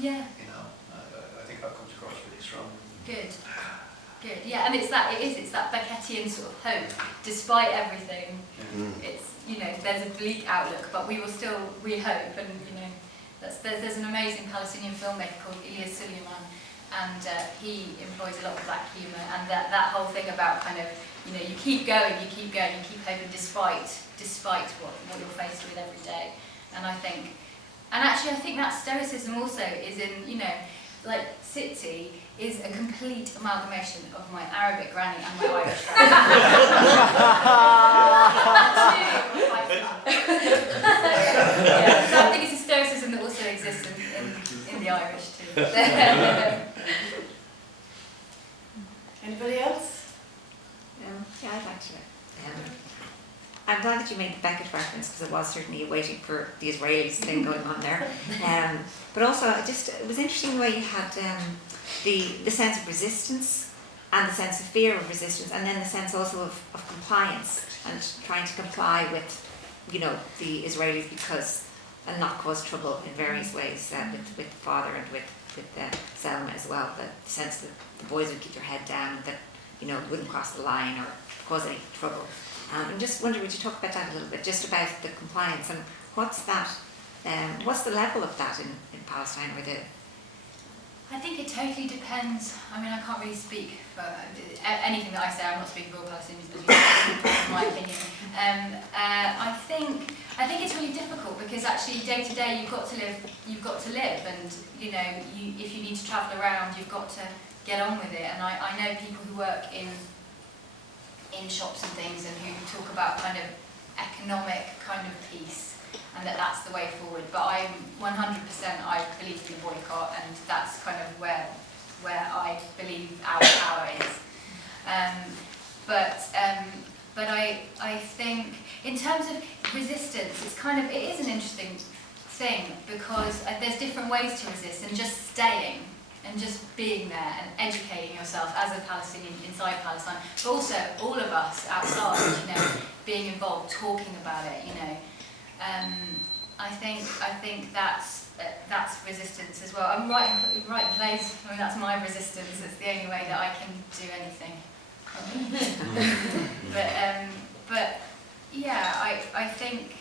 Yeah. You know, I think that comes across really strong. Good. Good. Yeah, and it's that Beckettian sort of hope, despite everything. It's, you know, there's a bleak outlook, but we hope, and you know, there's an amazing Palestinian filmmaker called Ilyas Suleiman, and he employs a lot of black humour, and that whole thing about kind of, you know, you keep going, you keep hoping despite what you're faced with every day. And I think that stoicism also is in, you know, like Sitsi is a complete amalgamation of my Arabic granny and my Irish granny. Yeah, so I think it's a stoicism that also exists in the Irish too. Anybody else? Yeah, I'd like to. I'm glad that you made the Beckett reference, because it was certainly waiting for the Israelis thing going on there. But also, it was interesting the way you had the sense of resistance and the sense of fear of resistance, and then the sense also of compliance and trying to comply with, you know, the Israelis and not cause trouble in various ways with the father and with Selma as well. The sense that the boys would keep their head down, that, you know, wouldn't cross the line or cause any trouble. I'm just wondering, would you talk about that a little bit, just about the compliance, and what's the level of that in Palestine, or I think it totally depends. I mean, I can't really speak for anything that I say. I'm not speaking for all Palestinians, but in my opinion. I think it's really difficult, because actually day to day you've got to live, and you know, if you need to travel around, you've got to get on with it. And I know people who work in shops and things, and who talk about kind of economic kind of peace, and that's the way forward. But I'm 100%, I believe in the boycott, and that's kind of where I believe our power is. But I think in terms of resistance, it is an interesting thing, because there's different ways to resist, and just staying and just being there and educating yourself as a Palestinian inside Palestine, but also all of us outside, you know, being involved, talking about it, you know. I think that's resistance as well. I'm writing plays. I mean, that's my resistance. It's the only way that I can do anything. But yeah, I think.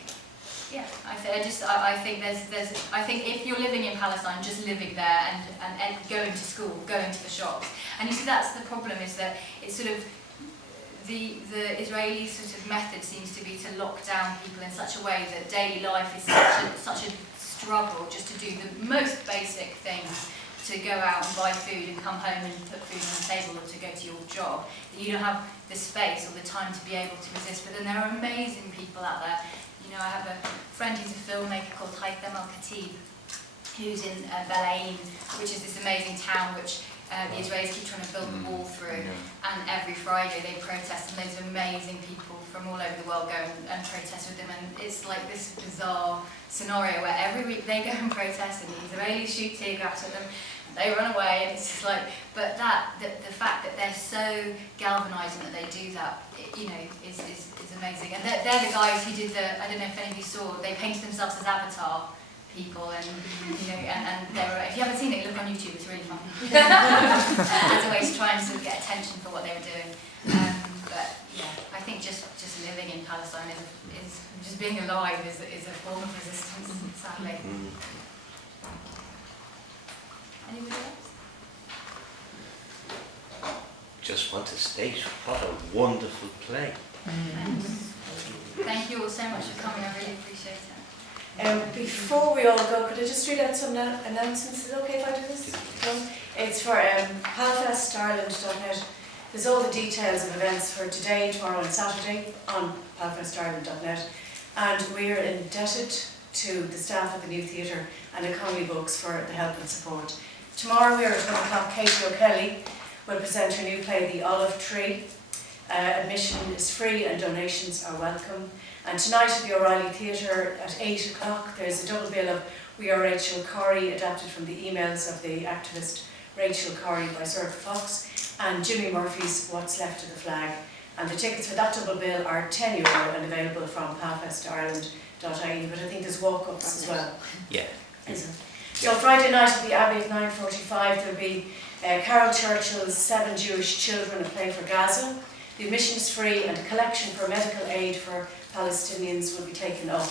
Yeah, I think I think if you're living in Palestine, just living there and going to school, going to the shops, and you see that's the problem, is that it's sort of the Israeli sort of method seems to be to lock down people in such a way that daily life is such a struggle just to do the most basic things, to go out and buy food and come home and put food on the table, or to go to your job, that you don't have the space or the time to be able to resist. But then there are amazing people out there. You know, I have a friend who's a filmmaker called Haitham Al-Khatib, who's in Belain, which is this amazing town which the Israelis keep trying to build a wall through, and every Friday they protest, and there's amazing people from all over the world go and protest with them, and it's like this bizarre scenario where every week they go and protest, and the Israelis shoot tear gas at them, and they run away, and it's just like, but the fact that they're so galvanising that they do that, you know, is amazing. And they're the guys who did I don't know if any of you saw, they painted themselves as Avatar people, and you know, and they were, if you haven't seen it, look on YouTube, it's really fun. As a way to try and sort of get attention for what they were doing. But yeah, I think just living in Palestine is just being alive is a form of resistance, sadly. Anybody else? Just want to state what a wonderful play. Thank you all so much for coming, I really appreciate it. Before we all go, could I just read out some announcements? Is it okay if I do this? It's for palfestireland.net. There's all the details of events for today, tomorrow and Saturday on palfestireland.net. And we're indebted to the staff of the new theatre and Economy Books for the help and support. Tomorrow we're at 1 o'clock. KHALIL will present her new play, The Olive Tree. Admission is free and donations are welcome. And tonight at the O'Reilly Theatre at 8 o'clock there's a double bill of We Are Rachel Corrie, adapted from the emails of the activist Rachel Corrie by Sir Fox, and Jimmy Murphy's What's Left of the Flag. And the tickets for that double bill are €10 and available from palfestireland.ie, but I think there's walk-ups as well. Yeah. Is it? So Friday night at the Abbey at 9:45 there'll be Carol Churchill's 7 Jewish Children A Play for Gaza. The admission is free and a collection for medical aid for Palestinians will be taken up.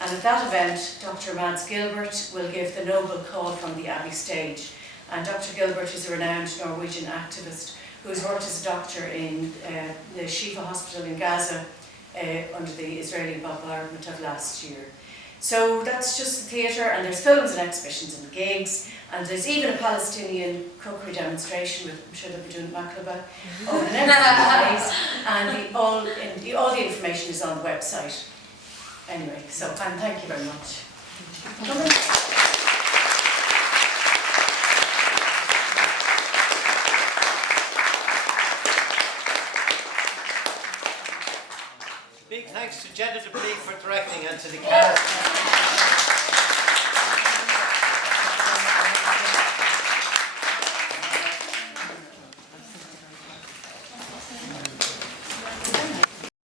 And at that event, Dr. Mads Gilbert will give the noble call from the Abbey stage. And Dr. Gilbert is a renowned Norwegian activist who has worked as a doctor in the Shifa hospital in Gaza under the Israeli bombardment of last year. So that's just the theatre, and there's films and exhibitions and gigs, and there's even a Palestinian cookery demonstration with, I'm sure they'll be doing baklava over the next few days, and all the information is on the website. Anyway, so, and thank you very much. Big thanks to Jenna Dupree for directing and to the cast.